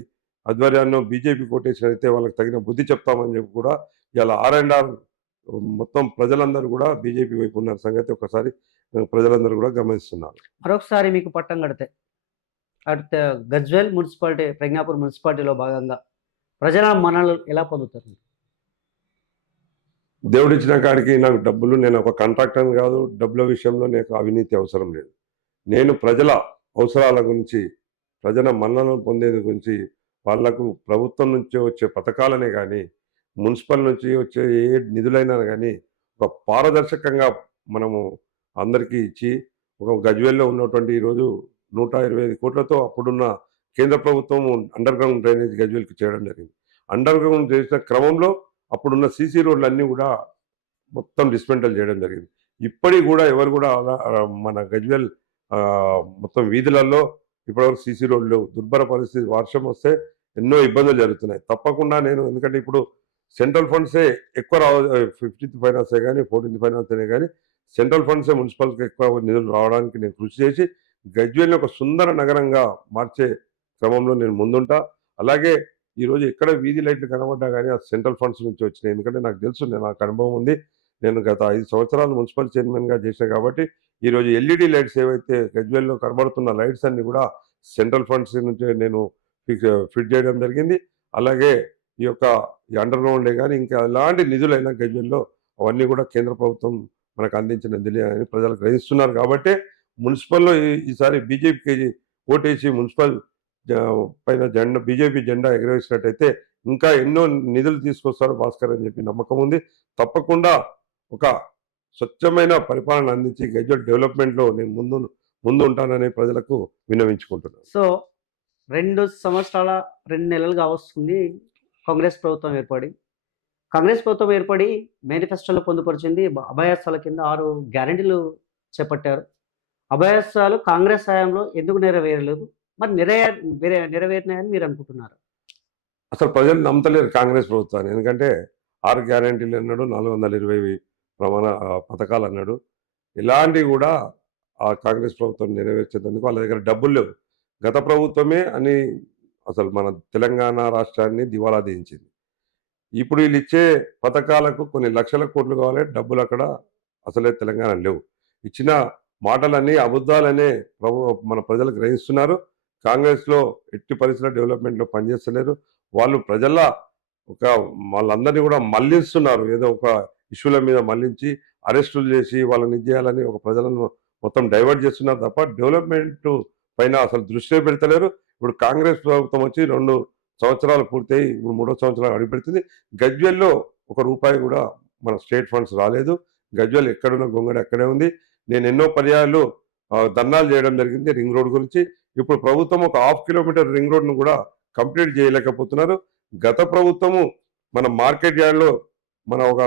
ఆధ్వర్యాన్ని బీజేపీ కోటేసినైతే వాళ్ళకి తగిన బుద్ధి చెప్తామని చెప్పి కూడా ఇలా R&R మొత్తం ప్రజలందరూ కూడా బీజేపీ వైపు ఉన్న సంగతి ఒకసారి ప్రజలందరూ కూడా గమనిస్తున్నారు. మరొకసారి మీకు పట్టం కడితే అటు గజ్వేల్ మున్సిపాలిటీ, ప్రజ్ఞాపూర్ మున్సిపాలిటీలో భాగంగా ప్రజల మన్ననలు ఎలా పొందుతారు? దేవుడిచ్చిన కాడికి నాకు డబ్బులు, నేను ఒక కాంట్రాక్టర్ని కాదు, డబ్బుల విషయంలో నాకు అవినీతి అవసరం లేదు. నేను ప్రజల అవసరాల గురించి, ప్రజల మన్ననలు పొందేది గురించి, వాళ్లకు ప్రభుత్వం నుంచి వచ్చే పథకాలనే కానీ, మున్సిపల్ నుంచి వచ్చే ఏ నిధులైనా కానీ ఒక పారదర్శకంగా మనము అందరికీ ఇచ్చి, ఒక గజ్వేల్లో ఉన్నటువంటి ఈరోజు 125 కోట్లతో అప్పుడున్న కేంద్ర ప్రభుత్వం అండర్ గ్రౌండ్ డ్రైనేజ్ గజ్వేల్కి చేయడం జరిగింది. అండర్ గ్రౌండ్ చేసిన క్రమంలో అప్పుడున్న సీసీ రోడ్లన్నీ కూడా మొత్తం డిస్మెంటల్ చేయడం జరిగింది. ఇప్పటికి కూడా ఎవరు కూడా మన గజ్వేల్ మొత్తం వీధులలో ఇప్పటివరకు సీసీ రోడ్లు లేవు. దుర్భర పరిస్థితి, వర్షం వస్తే ఎన్నో ఇబ్బందులు జరుగుతున్నాయి. తప్పకుండా నేను, ఎందుకంటే ఇప్పుడు సెంట్రల్ ఫండ్సే ఎక్కువ 15th ఫైనాన్సే కానీ 14th ఫైనాన్సే కానీ సెంట్రల్ ఫండ్సే మున్సిపల్కి ఎక్కువ నిధులు రావడానికి నేను కృషి చేసి గజ్వేల్ని ఒక సుందర నగరంగా మార్చే క్రమంలో నేను ముందుంటా. అలాగే ఈరోజు ఎక్కడ వీధి లైట్లు కనబడ్డా కానీ ఆ సెంట్రల్ ఫండ్స్ నుంచి వచ్చినాయి. ఎందుకంటే నాకు తెలుసు, నాకు అనుభవం ఉంది. నేను గత 5 సంవత్సరాలు మున్సిపల్ చైర్మన్గా చేశాను కాబట్టి ఈరోజు ఎల్ఈడి లైట్స్ ఏవైతే గజ్వేల్లో కనబడుతున్న లైట్స్ అన్ని కూడా సెంట్రల్ ఫండ్స్ నుంచి నేను ఫిట్ చేయడం జరిగింది. అలాగే ఈ యొక్క అండర్ గ్రౌండే కానీ ఇంకా ఎలాంటి నిధులైనా గజ్వేల్లో అవన్నీ కూడా కేంద్ర ప్రభుత్వం మనకు అందించిన నిధులని ప్రజలు గ్రహిస్తున్నారు. కాబట్టి మున్సిపల్లో ఈసారి బీజేపీకి ఓటేసి మున్సిపల్ పైన బీజేపీ జెండా ఎగరవేసినట్టయితే ఇంకా ఎన్నో నిధులు తీసుకొస్తారు భాస్కర్ అని చెప్పి నమ్మకం ఉంది. తప్పకుండా ఒక స్వచ్ఛమైన పరిపాలన అందించి గజ్వేల్ డెవలప్మెంట్లో నేను ముందు ఉంటానని ప్రజలకు విన్నవించుకుంటున్నాను. సో 2 సంవత్సరాల 2 నెలలుగా వస్తుంది కాంగ్రెస్ ప్రభుత్వం ఏర్పడి. కాంగ్రెస్ ప్రభుత్వం ఏర్పడి మేనిఫెస్టోలో పొందుపరిచింది అభయాస్తాల కింద 6 గ్యారెంటీలు చేపట్టారు. అభయాస్తాలు కాంగ్రెస్ హయాంలో ఎందుకు నెరవేరలేదు? మరి నెరవేరినాయని మీరు అనుకుంటున్నారు? అసలు ప్రజలు నమ్మతలేరు కాంగ్రెస్ ప్రభుత్వాన్ని. ఎందుకంటే 6 గ్యారెంటీలు అన్నాడు, 420 ప్రమాణ పథకాలు అన్నాడు. ఇలాంటివి కూడా ఆ కాంగ్రెస్ ప్రభుత్వం నెరవేర్చేందుకు వాళ్ళ దగ్గర డబ్బులు లేవు. గత ప్రభుత్వమే అని అసలు మన తెలంగాణ రాష్ట్రాన్ని దివాలా తీయించింది. ఇప్పుడు వీళ్ళు ఇచ్చే పథకాలకు కొన్ని లక్షల కోట్లు కావాలి, డబ్బులు అక్కడ అసలే తెలంగాణ లేవు. ఇచ్చిన మాటలన్నీ అబద్ధాలనే మన ప్రజలు గ్రహిస్తున్నారు. కాంగ్రెస్లో ఎట్టి పరిస్థితుల్లో డెవలప్మెంట్లో పనిచేస్తలేరు. వాళ్ళు ప్రజల వాళ్ళందరినీ కూడా మళ్లిస్తున్నారు. ఏదో ఒక ఇష్యూల మీద మళ్లించి అరెస్టులు చేసి వాళ్ళని చేయాలని ఒక ప్రజలను మొత్తం డైవర్ట్ చేస్తున్నారు తప్ప డెవలప్మెంట్ పైన అసలు దృష్టి పెడతలేరు. ఇప్పుడు కాంగ్రెస్ ప్రభుత్వం వచ్చి 2 సంవత్సరాలు పూర్తయి ఇప్పుడు 3వ సంవత్సరాలు అడుగుపెడుతుంది. గజ్వేల్లో ₹1 కూడా మన స్టేట్ ఫండ్స్ రాలేదు. గజ్వేల్ ఎక్కడున్న గొంగడి అక్కడే ఉంది. నేను ఎన్నో పర్యాయాలు ధర్నాలు చేయడం జరిగింది రింగ్ రోడ్ గురించి. ఇప్పుడు ప్రభుత్వం ఒక 1/2 కిలోమీటర్ రింగ్ రోడ్ను కూడా కంప్లీట్ చేయలేకపోతున్నారు. గత ప్రభుత్వము మన మార్కెట్ యార్డ్లో, మన ఒక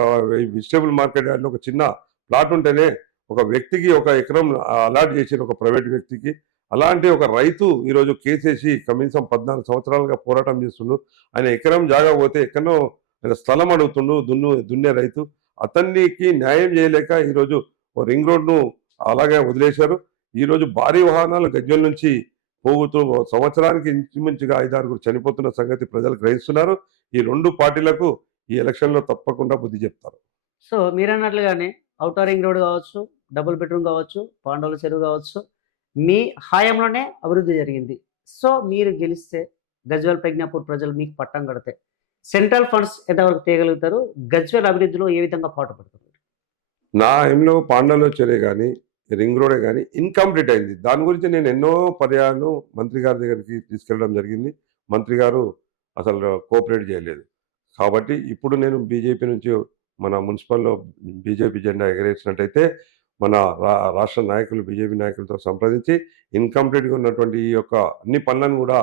వెజిటేబుల్ మార్కెట్ యార్డ్లో ఒక చిన్న ప్లాట్ ఉంటేనే ఒక వ్యక్తికి 1 ఎకరం అలాట్ చేసారు, ఒక ప్రైవేట్ వ్యక్తికి. అలాంటి ఒక రైతు ఈరోజు కేసేసి కనీసం 14 సంవత్సరాలుగా పోరాటం చేస్తుండు. ఆయన ఎకరం జాగా పోతే ఎక్కడో ఆయన స్థలం అడుగుతుండు, దున్నే రైతు. అతనికి న్యాయం చేయలేక ఈరోజు రింగ్ రోడ్ను అలాగే వదిలేశారు. ఈరోజు భారీ వాహనాలు గజ్వేల్ నుంచి పోగుతూ సంవత్సరానికి ఇంచుమించుగా 5-6 చనిపోతున్న సంగతి ప్రజలు గ్రహిస్తున్నారు. ఈ 2 పార్టీలకు ఈ ఎలక్షన్లో తప్పకుండా బుద్ధి చెప్తారు. సో మీరన్నట్లుగానే ఔటర్ రింగ్ రోడ్ కావచ్చు, డబుల్ బెడ్రూమ్ కావచ్చు, పాండవుల చెరువు కావచ్చు, మీ హయాంలోనే అభివృద్ధి జరిగింది. సో మీరు గెలిస్తే గజ్వేల్ ప్రజ్ఞాపూర్ ప్రజలు మీకు పట్టం కడితే సెంట్రల్ ఫండ్స్ ఎంతవరకు తీయగలుగుతారు? గజ్వేల్ అభివృద్ధిలో ఏ విధంగా పాటుపడుతున్నారు? నా ఏంలో పాండవుల చెరువు కానీ రింగ్ రోడే కానీ ఇన్కంప్లీట్ అయింది. దాని గురించి నేను ఎన్నో పర్యాయాలు మంత్రి గారి దగ్గరికి తీసుకెళ్ళడం జరిగింది. మంత్రి గారు అసలు కోఆపరేట్ చేయలేదు. కాబట్టి ఇప్పుడు నేను బీజేపీ నుంచి మన మున్సిపల్‌లో బీజేపీ జెండా ఎగరేసినట్టయితే మన రాష్ట్ర నాయకులు బీజేపీ నాయకులతో సంప్రదించి ఇన్‌కంప్లీట్‌గా ఉన్నటువంటి ఈ యొక్క అన్ని పనులను గూడా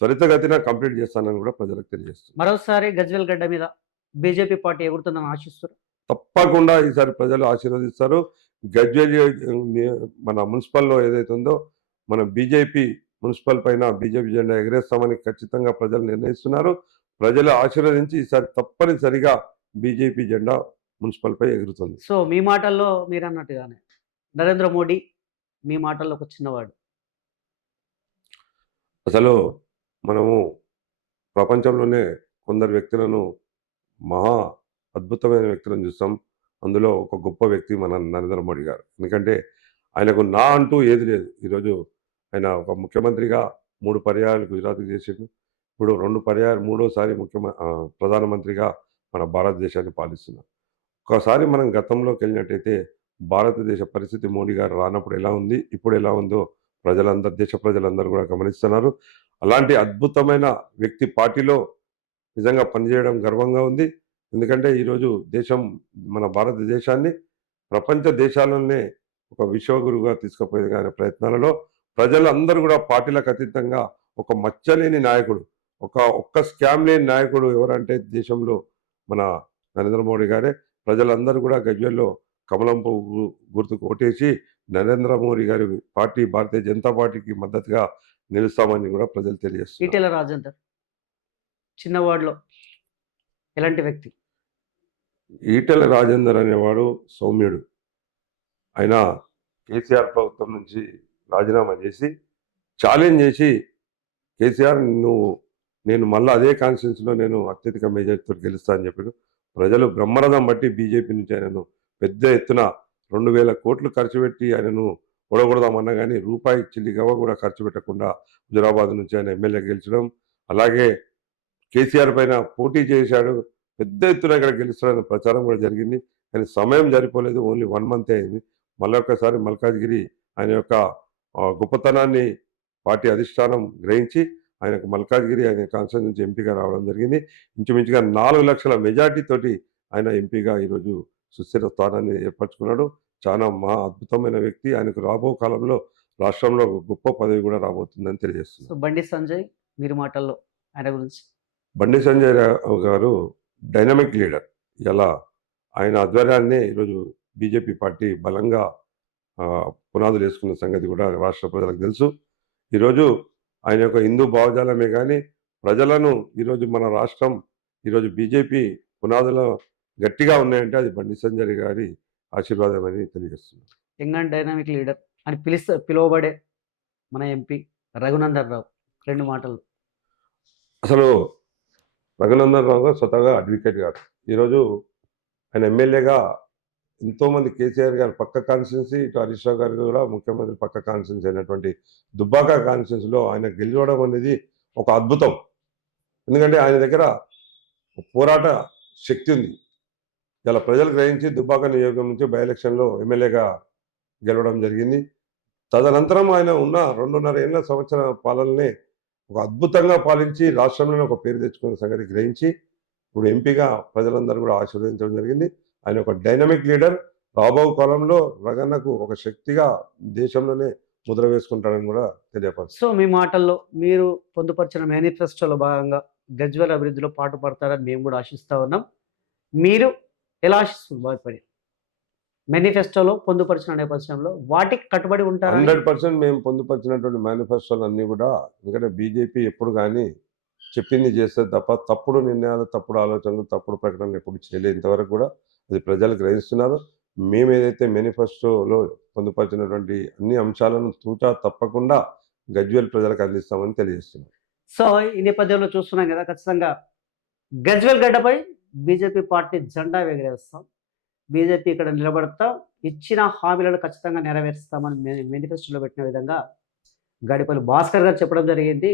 త్వరితగతిన కంప్లీట్ చేస్తానని కూడా ప్రజలకు తెలియజేస్తున్నాను. మరోసారి గజ్వేల్ గడ్డ మీద బీజేపీ పార్టీ ఎగురుతుందని ఆశిస్తున్నారు. తప్పకుండా ఈసారి ప్రజలు ఆశీర్వదిస్తారు. గజ్వేల్ మన మున్సిపల్‌లో ఏదైతే ఉందో మన బీజేపీ మున్సిపల్ పైన బీజేపీ జెండా ఎగరేస్తామని ఖచ్చితంగా ప్రజలు నిర్ణయిస్తున్నారు. ప్రజలు ఆశీర్వదించి ఈసారి తప్పనిసరిగా బీజేపీ జెండా మున్సిపల్‌పై ఎగురుతుంది. సో మీ మాటల్లో మీరన్నట్టుగానే నరేంద్ర మోడీ మీ మాటల్లో ఒక చిన్నవాడు. అసలు మనము ప్రపంచంలోనే కొందరు వ్యక్తులను మహా అద్భుతమైన వ్యక్తులను చూస్తాం. అందులో ఒక గొప్ప వ్యక్తి మన నరేంద్ర మోడీ గారు. ఎందుకంటే ఆయనకు నా అంటూ ఏది లేదు. ఈరోజు ఆయన ఒక ముఖ్యమంత్రిగా 3 పర్యాయాలు గుజరాత్‌కి చేసిండు. ఇప్పుడు 2 పర్యాయాలు మూడోసారి ప్రధానమంత్రిగా మన భారతదేశాన్ని పాలిస్తున్నారు. ఒకసారి మనం గతంలోకెళ్ళినట్టయితే భారతదేశ పరిస్థితి మోడీ గారు రానప్పుడు ఎలా ఉంది? ఇప్పుడు ఎలా ఉందో దేశ ప్రజలందరూ కూడా గమనిస్తున్నారు. అలాంటి అద్భుతమైన వ్యక్తి పార్టీలో నిజంగా పనిచేయడం గర్వంగా ఉంది. ఎందుకంటే ఈరోజు మన భారతదేశాన్ని ప్రపంచ దేశాలలోనే ఒక విశ్వగురువుగా తీసుకుపోయే ఆయన ప్రయత్నాలలో ప్రజలందరూ కూడా పార్టీలకు అతీతంగా ఒక మచ్చలేని నాయకుడు, ఒక్క స్కామ్ లేని నాయకుడు ఎవరంటే దేశంలో మన నరేంద్ర మోడీ గారే. ప్రజలందరూ కూడా గజ్వేల్‌లో కమలం పువ్వు గుర్తుకు ఓటేసి నరేంద్ర మోడీ గారి పార్టీ భారతీయ జనతా పార్టీకి మద్దతుగా నిలుస్తామని కూడా ప్రజలు తెలియజేస్తున్నారు. ఈటెల రాజేందర్ చిన్నవాడిలో ఎలాంటి వ్యక్తి? ఈటెల రాజేందర్ అనేవాడు సౌమ్యుడు. ఆయన కేసీఆర్ ప్రభుత్వం నుంచి రాజీనామా చేసి ఛాలెంజ్ చేసి కేసీఆర్ నేను మళ్ళీ అదే కాన్స్టిట్యున్సీలో నేను అత్యధిక మెజారిటీతో గెలుస్తా అని చెప్పాడు. ప్రజలు బ్రహ్మరథం బట్టి బీజేపీ నుంచి ఆయనను పెద్ద ఎత్తున 2,000 కోట్లు ఖర్చు పెట్టి ఆయనను ఓడగొడదామన్నా కానీ రూపాయి చిల్లిగవ్వ కూడా ఖర్చు పెట్టకుండా హుజురాబాద్ నుంచి ఆయన ఎమ్మెల్యే గెలిచడం, అలాగే కేసీఆర్ పైన పోటీ చేశాడు. పెద్ద ఎత్తున ఇక్కడ గెలుస్తాడని ప్రచారం కూడా జరిగింది. కానీ సమయం సరిపోలేదు. ఓన్లీ 1 మంతే అయింది. మళ్ళొక్కసారి మల్కాజ్గిరి ఆయన యొక్క గొప్పతనాన్ని పార్టీ అధిష్టానం గ్రహించి ఆయనకు మల్కాజ్గిరి ఆయన కాన్స్టిట్యూన్సీ నుంచి ఎంపీగా రావడం జరిగింది. ఇంచుమించుగా 4 లక్షల మెజార్టీ తోటి ఆయన ఎంపీగా ఈరోజు సుస్థిర స్థానాన్ని ఏర్పరచుకున్నాడు. చాలా అద్భుతమైన వ్యక్తి. ఆయనకు రాబో కాలంలో రాష్ట్రంలో గొప్ప పదవి కూడా రాబోతుందని తెలియజేస్తున్నారు. సో బండి సంజయ్ మీరు మాటల్లో ఆయన గురించి? బండి సంజయ్ రావు గారు డైనమిక్ లీడర్. ఇలా ఆయన ఆధ్వర్యాన్నే ఈరోజు బీజేపీ పార్టీ బలంగా పునాదులు వేసుకున్న సంగతి కూడా రాష్ట్ర ప్రజలకు తెలుసు. ఈరోజు ఆయన యొక్క హిందూ భావజాలమే కానీ ప్రజలను ఈరోజు మన రాష్ట్రం ఈరోజు బీజేపీ పునాదులు గట్టిగా ఉన్నాయంటే అది బండి సంజయ్ గారి ఆశీర్వాదం అని తెలియజేస్తున్నారు. యంగ్ అండ్ డైనామిక్ లీడర్ అని పిలువబడే మన ఎంపీ రఘునందన్ రావు 2 మాటలు. అసలు రఘునందన్ రావు గారు స్వతహాగా అడ్వకేట్ గారు. ఈరోజు ఆయన ఎమ్మెల్యేగా ఎంతోమంది కేసీఆర్ గారు పక్క కాన్స్టిట్యున్సీ, ఇటు హరీష్ రావు గారు కూడా ముఖ్యమంత్రి పక్క కాన్స్టిట్యున్సీ అయినటువంటి దుబ్బాక కాన్స్టిట్యున్సీలో ఆయన గెలవడం అనేది ఒక అద్భుతం. ఎందుకంటే ఆయన దగ్గర పోరాట శక్తి ఉంది. ఇలా ప్రజలు గ్రహించి దుబ్బాక నియోజకవర్గం నుంచి బై ఎలక్షన్లో ఎమ్మెల్యేగా గెలవడం జరిగింది. తదనంతరం ఆయన ఉన్న 2.5 సంవత్సరాల పాలననే ఒక అద్భుతంగా పాలించి రాష్ట్రంలోనే ఒక పేరు తెచ్చుకున్న సంగతి గ్రహించి ఇప్పుడు ఎంపీగా ప్రజలందరూ కూడా ఆశీర్వదించడం జరిగింది. ఆయన ఒక డైనమిక్ లీడర్. రాబో కాలంలో రగన్నకు ఒక శక్తిగా దేశంలోనే ముద్ర వేసుకుంటాడని కూడా తెలియపరుస్తుంది. సో మీ మాటల్లో మీరు పొందుపరిచిన మేనిఫెస్టోలో భాగంగా గజ్వేల్ అభివృద్ధిలో పాటుపడతారని మేము కూడా ఆశిస్తా ఉన్నాం. మీరు ఎలా ఆశిస్తుంది బాధపడి మేనిఫెస్టోలో పొందుపరిచిన నేపథ్యంలో వాటికి కట్టుబడి ఉంటారు? 100% మేము పొందుపరిచినటువంటి మేనిఫెస్టోలు అన్నీ కూడా, ఎందుకంటే బీజేపీ ఎప్పుడు కానీ చెప్పింది చేస్తే తప్ప తప్పుడు నిర్ణయాలు, తప్పుడు ఆలోచనలు, తప్పుడు ప్రకటనలు ఎప్పుడు చేయలేదు ఇంతవరకు కూడా. అది ప్రజలు గ్రహిస్తున్నారు. మేము ఏదైతే మేనిఫెస్టోలో పొందుపరిచినటువంటి అన్ని అంశాలను తూచా తప్పకుండా గజ్వేల్ ప్రజలకు అందిస్తామని తెలియజేస్తున్నాం. సో ఈ నేపథ్యంలో చూస్తున్నాం కదా, ఖచ్చితంగా గజ్వేల్ గడ్డపై బీజేపీ పార్టీ జెండా ఎగరేస్తాం. బీజేపీ ఇక్కడ నిలబడతాం, ఇచ్చిన హామీలను ఖచ్చితంగా నెరవేరుస్తామని మేనిఫెస్టోలో పెట్టిన విధంగా గాడిపల్లి భాస్కర్ గారు చెప్పడం జరిగింది.